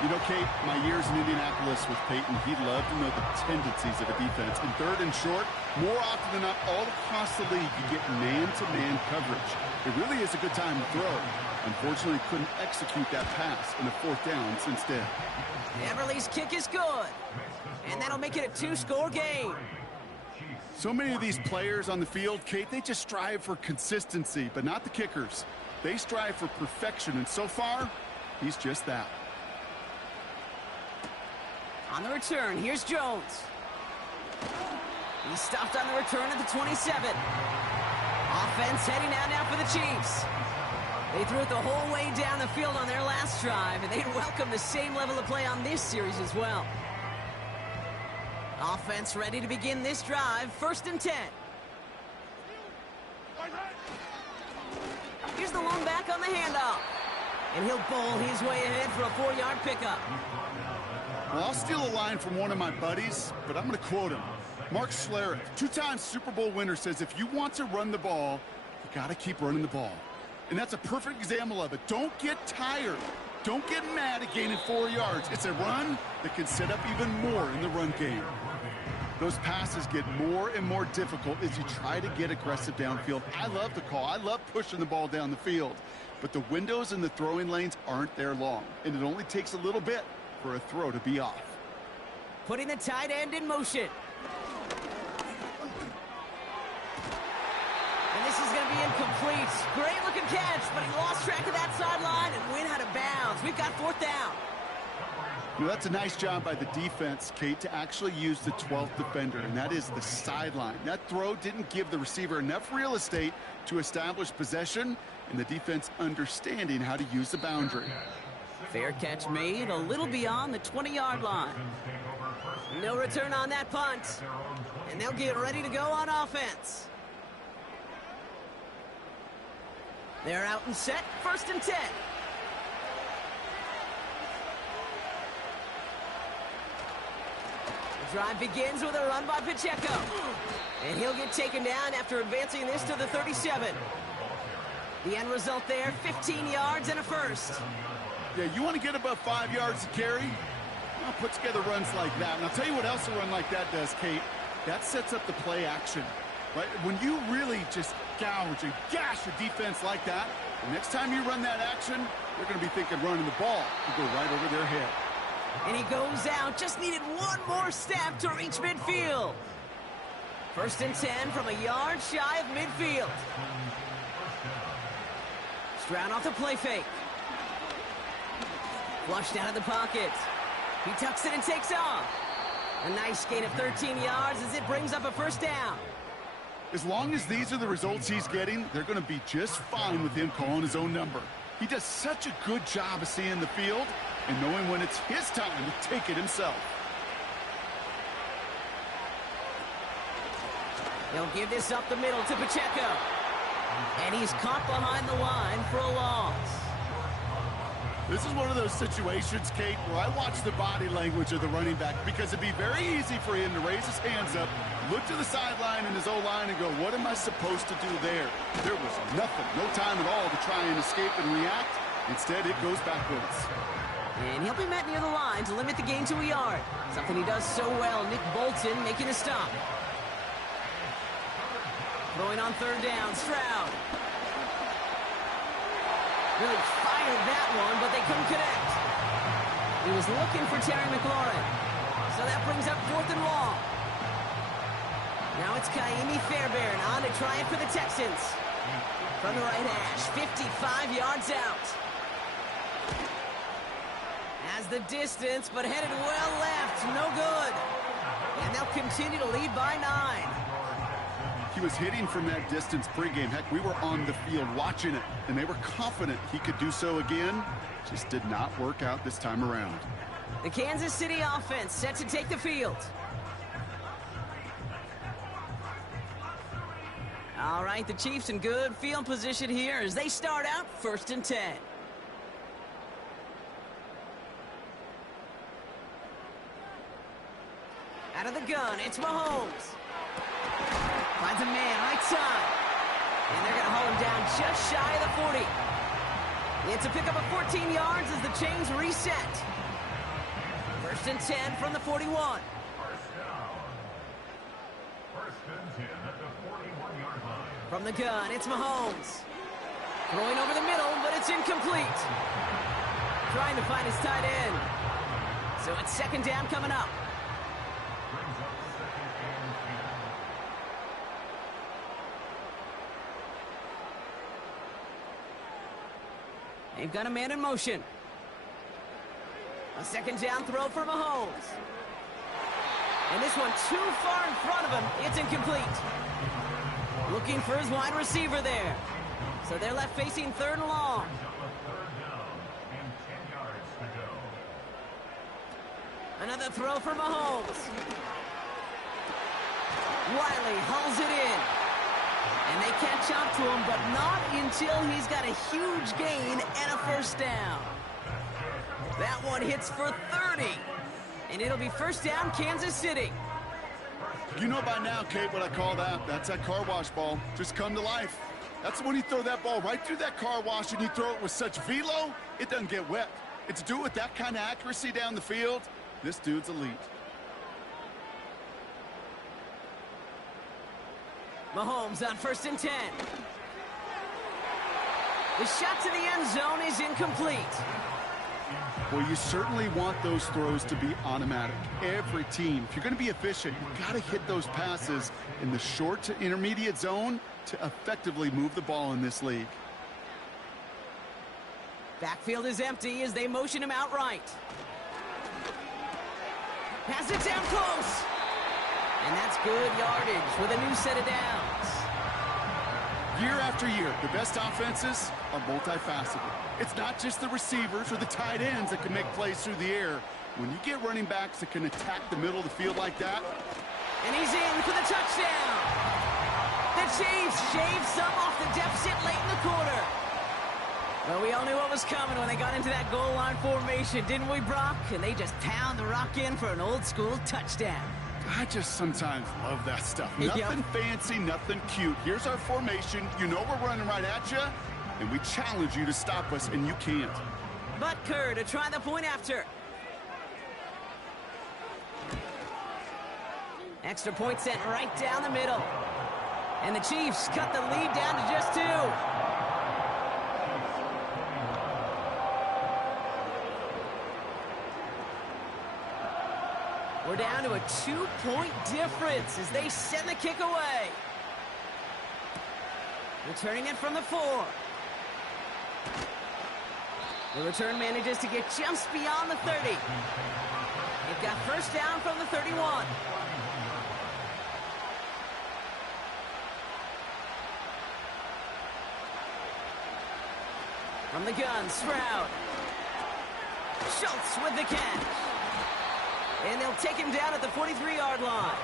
You know, Kate, my years in Indianapolis with Peyton, he loved to know the tendencies of a defense. In third and short, more often than not, all across the league, you get man-to-man coverage. It really is a good time to throw. Unfortunately, couldn't execute that pass in a fourth down instead. Everly's kick is good. And that'll make it a two-score game. So many of these players on the field, Kate, they just strive for consistency, but not the kickers. They strive for perfection, and so far, he's just that. On the return, here's Jones. He's stopped on the return at the 27. Offense heading out now for the Chiefs. They threw it the whole way down the field on their last drive, and they'd welcome the same level of play on this series as well. Offense ready to begin this drive, 1st and 10. Here's the lone back on the handoff. And he'll bowl his way ahead for a 4-yard pickup. Well, I'll steal a line from one of my buddies, but I'm going to quote him. Mark Schlereth, 2-time Super Bowl winner, says if you want to run the ball, you got to keep running the ball. And that's a perfect example of it. Don't get tired. Don't get mad at gaining 4 yards. It's a run that can set up even more in the run game. Those passes get more and more difficult as you try to get aggressive downfield. I love the call. I love pushing the ball down the field. But the windows in the throwing lanes aren't there long, and it only takes a little bit for a throw to be off. Putting the tight end in motion. And this is going to be incomplete. Great looking catch, but he lost track of that sideline and went out of bounds. We've got 4th down. You know, that's a nice job by the defense, Kate, to actually use the 12th defender, and that is the sideline. That throw didn't give the receiver enough real estate to establish possession, and the defense understanding how to use the boundary. Fair catch made a little beyond the 20-yard line. No return on that punt. And they'll get ready to go on offense. They're out and set, 1st and 10. The drive begins with a run by Pacheco. And he'll get taken down after advancing this to the 37. The end result there, 15 yards and a first. Yeah, you want to get above 5 yards to carry? Well, put together runs like that. And I'll tell you what else a run like that does, Kate. That sets up the play action. Right? When you really just gouge and gash a defense like that, the next time you run that action, they're going to be thinking running the ball to go right over their head. And he goes out, just needed one more step to reach midfield. 1st and 10 from a yard shy of midfield. Stroud off the play fake. Flushed out of the pocket. He tucks it and takes off. A nice gain of 13 yards as it brings up a 1st down. As long as these are the results he's getting, they're going to be just fine with him calling his own number. He does such a good job of seeing the field and knowing when it's his time to take it himself. He'll give this up the middle to Pacheco. And he's caught behind the line for a loss. This is one of those situations, Kate, where I watch the body language of the running back because it'd be very easy for him to raise his hands up, look to the sideline in his O-line and go, what am I supposed to do there? There was nothing, no time at all to try and escape and react. Instead, it goes backwards. And he'll be met near the line to limit the gain to a yard. Something he does so well. Nick Bolton making a stop. Throwing on 3rd down, Stroud. Really fired that one, but they couldn't connect. He was looking for Terry McLaurin. So that brings up 4th and long. Now it's Kaimi Fairbairn on to try it for the Texans. From the right hash, 55 yards out. Has the distance, but headed well left. No good. And they'll continue to lead by 9. He was hitting from that distance pregame. Heck, we were on the field watching it, and they were confident he could do so again. Just did not work out this time around. The Kansas City offense set to take the field. All right, the Chiefs in good field position here as they start out 1st and 10. Out of the gun, it's Mahomes. Finds a man, right side. And they're going to haul him down just shy of the 40. It's a pickup of 14 yards as the chains reset. 1st and 10 from the 41. First down. 1st and 10 at the 41-yard line. From the gun, it's Mahomes. Throwing over the middle, but it's incomplete. Trying to find his tight end. So it's 2nd down coming up. Brings up 2nd and 10. They've got a man in motion. A 2nd down throw for Mahomes. And this one too far in front of him. It's incomplete. Looking for his wide receiver there. So they're left facing 3rd and long. Brings up a 3rd down and 10 yards to go. Another throw for Mahomes. Wiley hauls it in. And they catch up to him, but not until he's got a huge gain and a 1st down. That one hits for 30. And it'll be 1st down, Kansas City. You know by now, Kate, what I call that. That's that car wash ball. Just come to life. That's when you throw that ball right through that car wash and you throw it with such velo, it doesn't get wet. And to do it with that kind of accuracy down the field, this dude's elite. Mahomes on 1st and 10. The shot to the end zone is incomplete. Well, you certainly want those throws to be automatic. Every team, if you're going to be efficient, you've got to hit those passes in the short to intermediate zone to effectively move the ball in this league. Backfield is empty as they motion him out right. Pass it down close. And that's good yardage with a new set of downs. Year after year, the best offenses are multifaceted. It's not just the receivers or the tight ends that can make plays through the air. When you get running backs that can attack the middle of the field like that. And he's in for the touchdown. The Chiefs shave some off the deficit late in the quarter. Well, we all knew what was coming when they got into that goal line formation, didn't we, Brock? And they just pound the rock in for an old-school touchdown. I just sometimes love that stuff. Nothing fancy, nothing cute. Here's our formation. You know we're running right at you, and we challenge you to stop us, and you can't. Butker to try the point after. Extra point sent right down the middle. And the Chiefs cut the lead down to just 2. We're down to a 2-point difference as they send the kick away. Returning it from the 4. The return manages to get just beyond the 30. They've got 1st down from the 31. From the gun, Stroud. Schultz with the catch. And they'll take him down at the 43-yard line.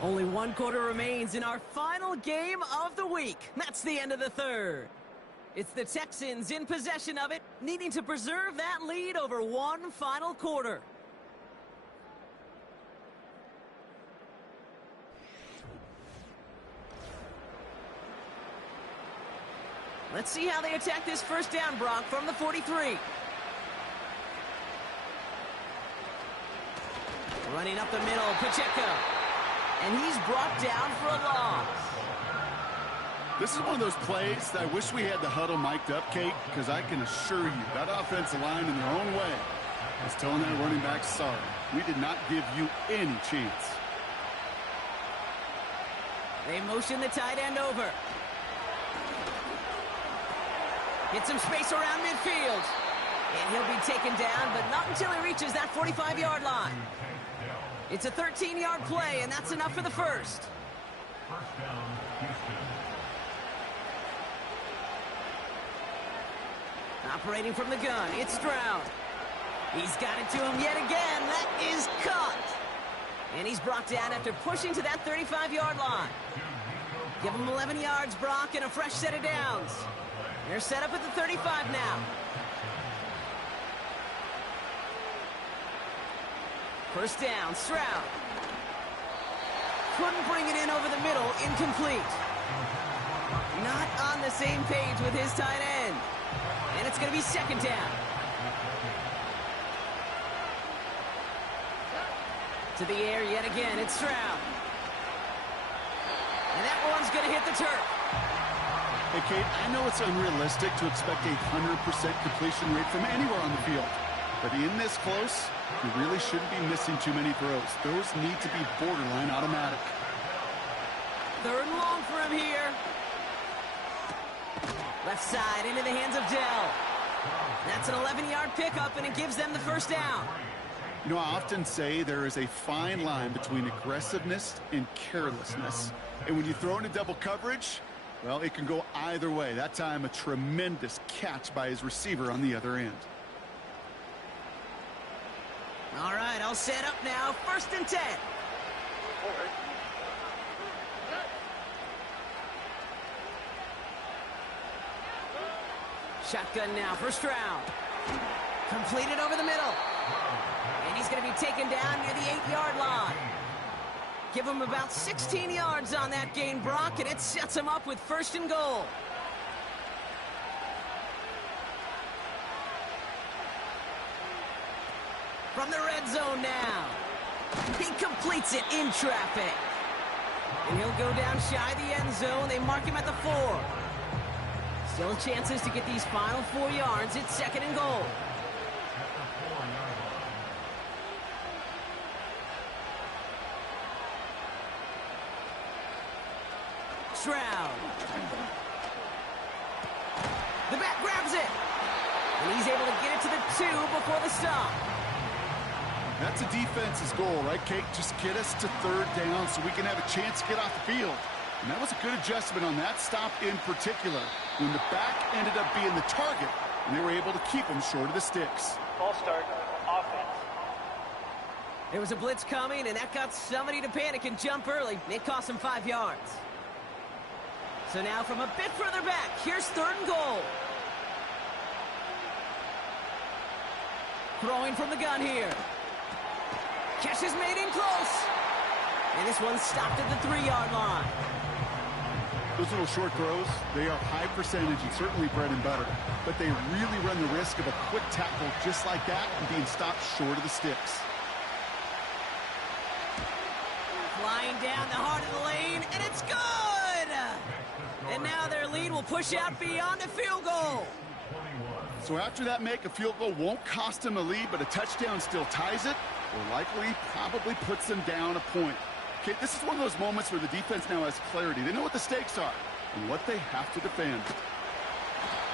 Only 1 quarter remains in our final game of the week. That's the end of the 3rd. It's the Texans in possession of it, needing to preserve that lead over 1 final quarter. Let's see how they attack this 1st down, Brock, from the 43. Running up the middle, Pacheco. And he's brought down for a loss. This is one of those plays that I wish we had the huddle mic'd up, Kate, because I can assure you that offensive line in their own way is telling that running back, sorry, we did not give you any chance. They motion the tight end over. Get some space around midfield. And he'll be taken down, but not until he reaches that 45-yard line. It's a 13-yard play, and that's enough for the 1st. 1st down, Houston. Operating from the gun, it's Stroud. He's got it to him yet again. That is caught. And he's brought down after pushing to that 35-yard line. Give him 11 yards, Brock, and a fresh set of downs. They're set up at the 35 now. First down, Stroud. Couldn't bring it in over the middle, incomplete. Not on the same page with his tight end. And it's going to be second down. To the air yet again, it's Stroud. And that one's going to hit the turf. Hey, Kate, I know it's unrealistic to expect a 100% completion rate from anywhere on the field. But in this close, you really shouldn't be missing too many throws. Those need to be borderline automatic. Third and long for him here. Left side into the hands of Dell. That's an 11-yard pickup, and it gives them the first down. You know, I often say there is a fine line between aggressiveness and carelessness. And when you throw into double coverage, well, it can go either way. That time, a tremendous catch by his receiver on the other end. All right, I'll set up now. First and 10. Shotgun now for Stroud. Completed over the middle. And he's going to be taken down near the 8-yard line. Give him about 16 yards on that gain, Brock, and it sets him up with first and goal. From the red zone now. He completes it in traffic. And he'll go down shy of the end zone. They mark him at the 4. Still chances to get these final 4 yards. It's second and goal. Stroud. The back grabs it. And he's able to get it to the 2 before the stop. That's a defense's goal, right, Kate? Just get us to third down so we can have a chance to get off the field. And that was a good adjustment on that stop in particular, when the back ended up being the target, and they were able to keep him short of the sticks. False start, offense. There was a blitz coming, and that got somebody to panic and jump early. It cost him 5 yards. So now from a bit further back, here's third and goal. Throwing from the gun here. Catch is made in close. And this one stopped at the 3-yard line. Those little short throws, they are high percentage and certainly bread and butter. But they really run the risk of a quick tackle just like that and being stopped short of the sticks. Flying down the heart of the lane, and it's good! And now their lead will push out beyond a field goal. So after that make, a field goal won't cost them a lead, but a touchdown still ties it, or likely probably puts them down a point. Okay, this is one of those moments where the defense now has clarity. They know what the stakes are and what they have to defend.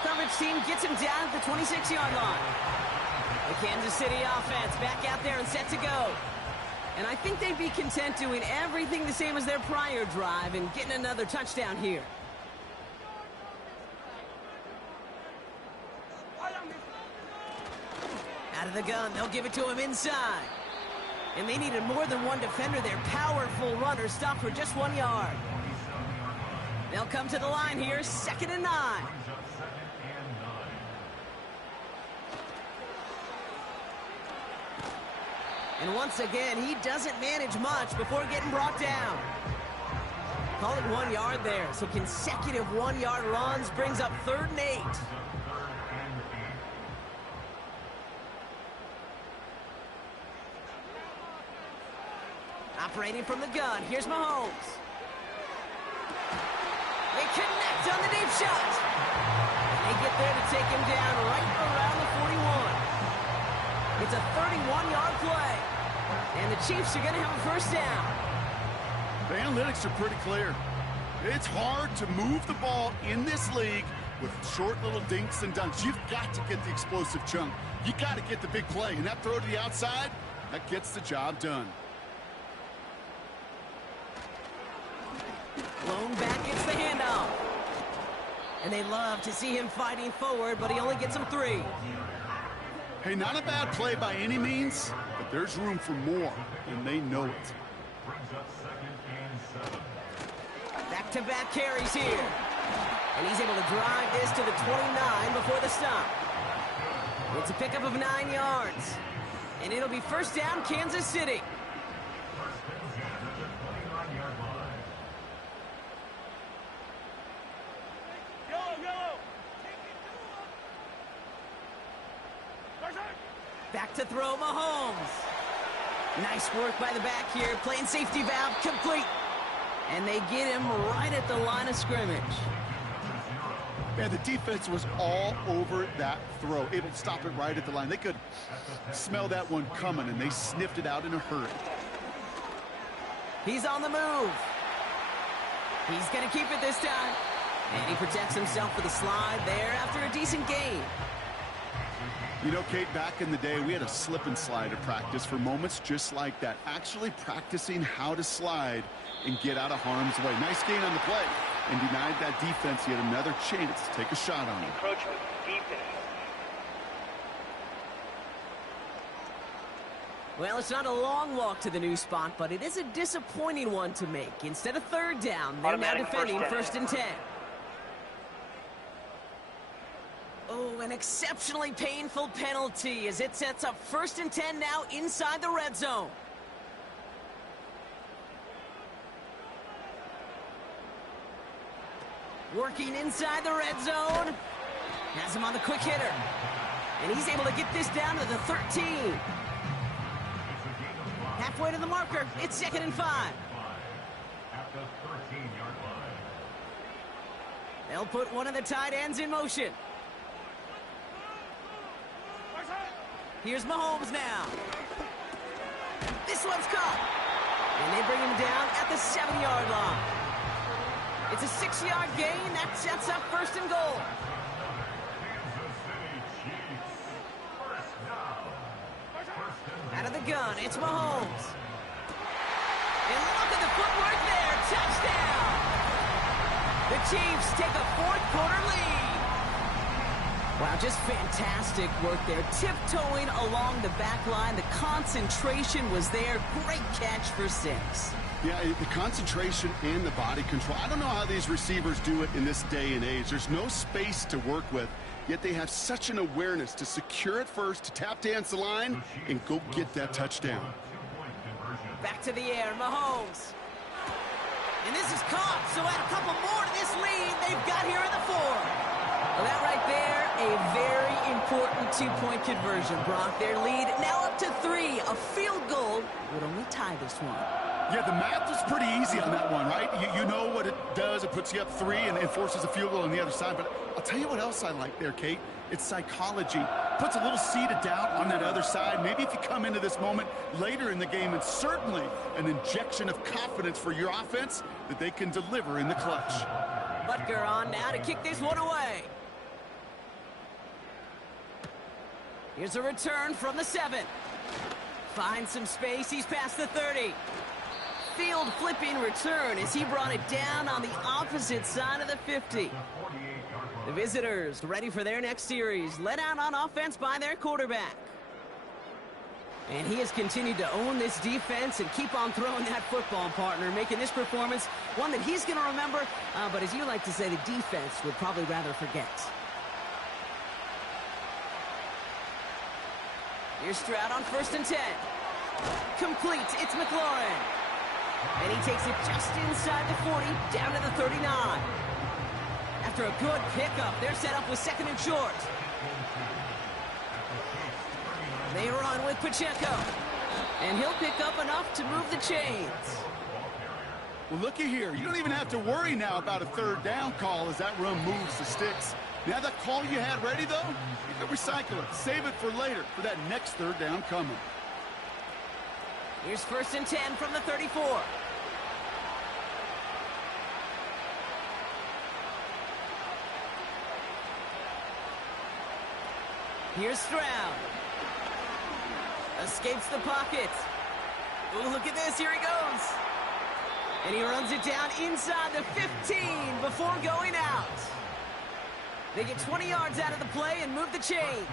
Coverage team gets him down at the 26-yard line. The Kansas City offense back out there and set to go. And I think they'd be content doing everything the same as their prior drive and getting another touchdown here. Out of the gun, they'll give it to him inside. And they needed more than one defender. Their powerful runner stopped for just 1 yard. They'll come to the line here, 2nd and 9. And once again, he doesn't manage much before getting brought down. Call it 1 yard there. So consecutive 1-yard runs brings up 3rd and 8. Operating from the gun, here's Mahomes. They connect on the deep shot. And they get there to take him down right around the 41. It's a 31-yard play. And the Chiefs are going to have a first down. The analytics are pretty clear. It's hard to move the ball in this league with short little dinks and dunks. You've got to get the explosive chunk. You got to get the big play. And that throw to the outside, that gets the job done. Blown back gets the handoff. And they love to see him fighting forward, but he only gets him 3. Hey, not a bad play by any means, but there's room for more, and they know it. brings up 2nd and 7. Back-to-back carries here. And he's able to drive this to the 29 before the stop. It's a pickup of 9 yards. And it'll be first down, Kansas City. First and 10 at the 29-yard line. Back to throw, Mahomes. Nice work by the back here. Playing safety valve complete. And they get him right at the line of scrimmage. Yeah, the defense was all over that throw, able to stop it right at the line. They could smell that one coming, and they sniffed it out in a hurry. He's on the move. He's going to keep it this time. And he protects himself with a slide there after a decent gain. You know, Kate, back in the day, we had a slip and slide at practice for moments just like that. Actually practicing how to slide and get out of harm's way. Nice gain on the play, and denied that defense yet another chance to take a shot on him. Encroachment, defense. Well, it's not a long walk to the new spot, but it is a disappointing one to make. Instead of third down, they're now Automatic defending first down. first and 10. Oh, an exceptionally painful penalty as it sets up first and 10 now inside the red zone. Working inside the red zone. Has him on the quick hitter. And he's able to get this down to the 13. Halfway to the marker. It's 2nd and 5. At the 13-yard line. They'll put one of the tight ends in motion. Here's Mahomes now. This one's caught. And they bring him down at the 7-yard line. It's a 6-yard gain. That sets up first and goal. Kansas City Chiefs. First down. First and Out of the gun, it's Mahomes. And look at the footwork there. Touchdown. The Chiefs take a fourth-quarter lead. Wow, just fantastic work there. Tiptoeing along the back line. The concentration was there. Great catch for 6. Yeah, the concentration and the body control. I don't know how these receivers do it in this day and age. There's no space to work with, yet they have such an awareness to secure it first, to tap dance the line, and go get that touchdown. two-point conversion. Back to the air, Mahomes. And this is caught, so add a couple more to this lead they've got here in the 4. Well, that right there, a very important 2-point conversion. Brock, their lead now up to 3. A field goal would only tie this one. Yeah, the math is pretty easy on that one, right? You know what it does. It puts you up 3 and forces a field goal on the other side. But I'll tell you what else I like there, Kate. It's psychology. Puts a little seed of doubt on that other side. Maybe if you come into this moment later in the game, it's certainly an injection of confidence for your offense that they can deliver in the clutch. Butker on now to kick this one away. Here's a return from the 7. Finds some space. He's past the 30. Field flipping return as he brought it down on the opposite side of the 50. The visitors ready for their next series, led out on offense by their quarterback. And he has continued to own this defense and keep on throwing that football, partner, making this performance one that he's going to remember, but as you like to say, the defense would probably rather forget. Here's Stroud on first and 10. Complete. It's McLaurin. And he takes it just inside the 40, down to the 39. After a good pickup, they're set up with 2nd and short. They run with Pacheco. And he'll pick up enough to move the chains. Well, looky here. You don't even have to worry now about a 3rd down call as that run moves the sticks. Now that call you had ready, though, you can recycle it. Save it for later for that next 3rd down coming. Here's first and 10 from the 34. Here's Stroud. Escapes the pocket. Ooh, look at this. Here he goes. And he runs it down inside the 15 before going out. They get 20 yards out of the play and move the chains.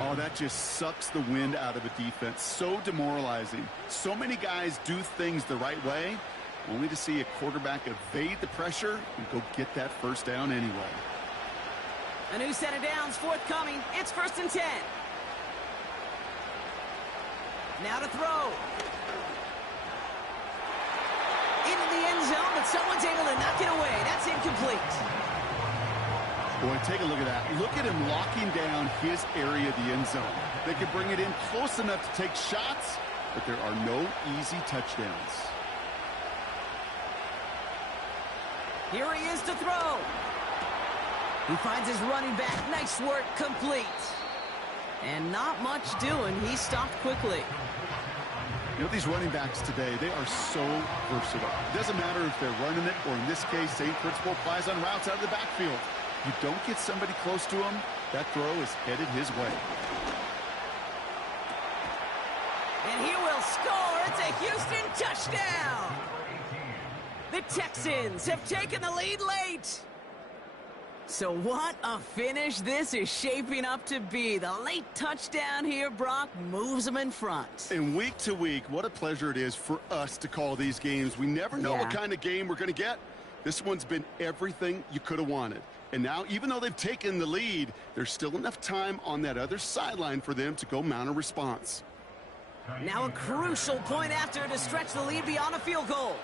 Oh, that just sucks the wind out of a defense. So demoralizing. So many guys do things the right way, only to see a quarterback evade the pressure and go get that first down anyway. A new set of downs forthcoming. It's 1st and 10. Now to throw. Into the end zone, but someone's able to knock it away. That's incomplete. Boy, take a look at that. Look at him locking down his area of the end zone. They can bring it in close enough to take shots, but there are no easy touchdowns. Here he is to throw. He finds his running back. Nice work, complete. And not much doing. He stopped quickly. You know, these running backs today, they are so versatile. It doesn't matter if they're running it, or in this case, same principle applies on routes out of the backfield. You don't get somebody close to him, that throw is headed his way. And he will score. It's a Houston touchdown. The Texans have taken the lead late. So what a finish this is shaping up to be. The late touchdown here, Brock, moves them in front. And week to week, what a pleasure it is for us to call these games. We never know what kind of game we're going to get. This one's been everything you could have wanted. And now, even though they've taken the lead, there's still enough time on that other sideline for them to go mount a response. Now a crucial point after to stretch the lead beyond a field goal.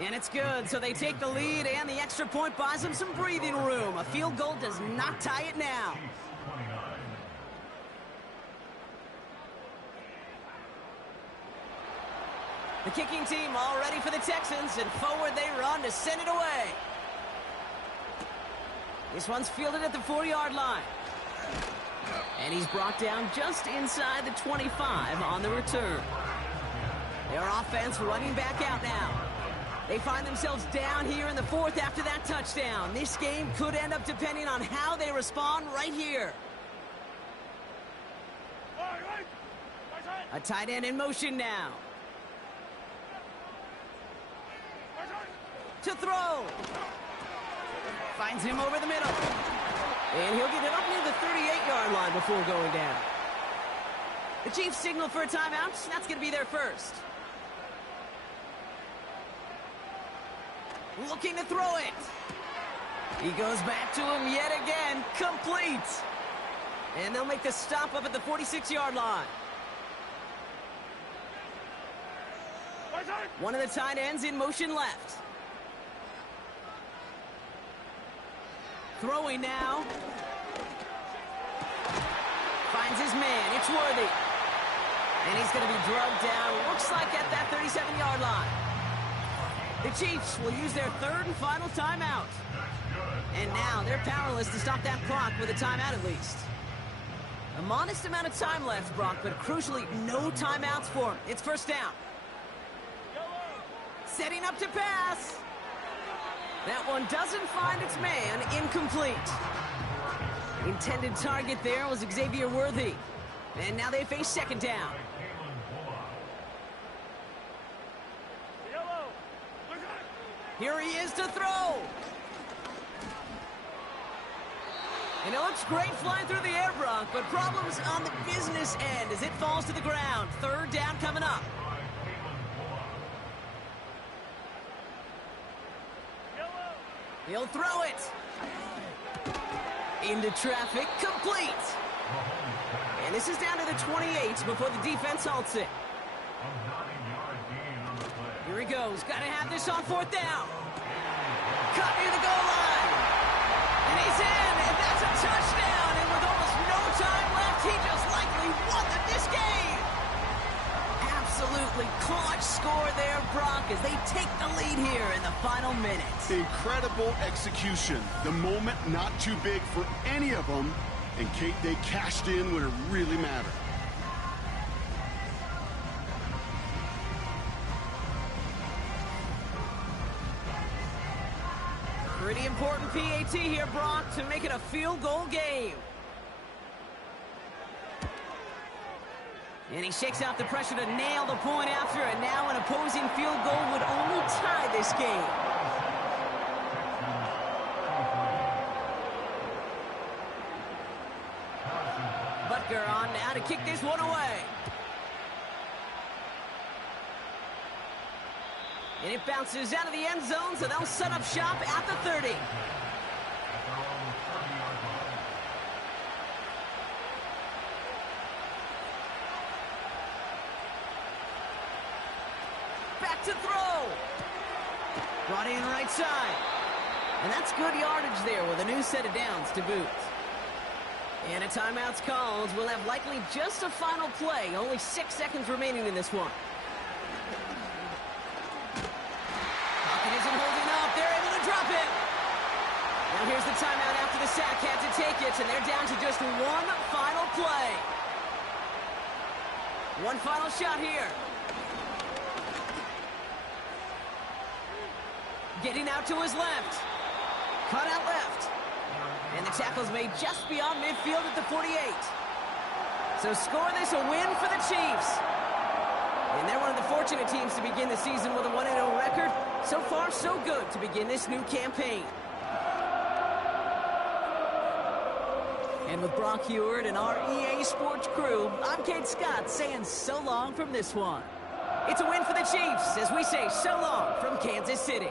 And it's good, so they take the lead, and the extra point buys them some breathing room. A field goal does not tie it now. The kicking team all ready for the Texans, and forward they run to send it away. This one's fielded at the 4-yard line. And he's brought down just inside the 25 on the return. Their offense running back out now. They find themselves down here in the 4th after that touchdown. This game could end up depending on how they respond right here. A tight end in motion now. To throw. Finds him over the middle. And he'll get it up near the 38-yard line before going down. The Chiefs signal for a timeout. That's going to be their first. Looking to throw it. He goes back to him yet again. Complete. And they'll make the stop up at the 46-yard line. One of the tight ends in motion left. Throwing now. Finds his man. It's Worthy. And he's going to be drugged down. Looks like at that 37-yard line. The Chiefs will use their 3rd and final timeout. And now they're powerless to stop that clock with a timeout at least. A modest amount of time left, Brock, but crucially no timeouts for him. It's 1st down. Setting up to pass. That one doesn't find its man. Incomplete. Intended target there was Xavier Worthy. And now they face 2nd down. Here he is to throw. And it looks great flying through the air, Brock, but problems on the business end as it falls to the ground. 3rd down coming up. He'll throw it. Into traffic, complete. And this is down to the 28 before the defense halts it. Here he goes. Got to have this on 4th down. Cut near the goal line. And he's in, and that's a touchdown. And with almost no time left, he just likely won this game. Absolutely clutch score there, Brock, as they take the lead here in the final minutes. Incredible execution. The moment not too big for any of them. And Kate, they cashed in when it really mattered. Pretty important PAT here, Brock, to make it a field goal game. And he shakes out the pressure to nail the point after, and now an opposing field goal would only tie this game. kicker on now to kick this one away. And it bounces out of the end zone, so they'll set up shop at the 30. Back to throw. Brought in right side. And that's good yardage there with a new set of downs to boot. And a timeout's called. We'll have likely just a final play. Only 6 seconds remaining in this one. Pocket isn't holding up. They're able to drop it. Now here's the timeout after the sack. Had to take it, and they're down to just one final play. One final shot here. Getting out to his left. Cut out left. And the tackle's made just beyond midfield at the 48. So score this a win for the Chiefs. And they're one of the fortunate teams to begin the season with a 1-0 record. So far, so good to begin this new campaign. And with Brock Heward and our EA Sports crew, I'm Kate Scott saying so long from this one. It's a win for the Chiefs as we say so long from Kansas City.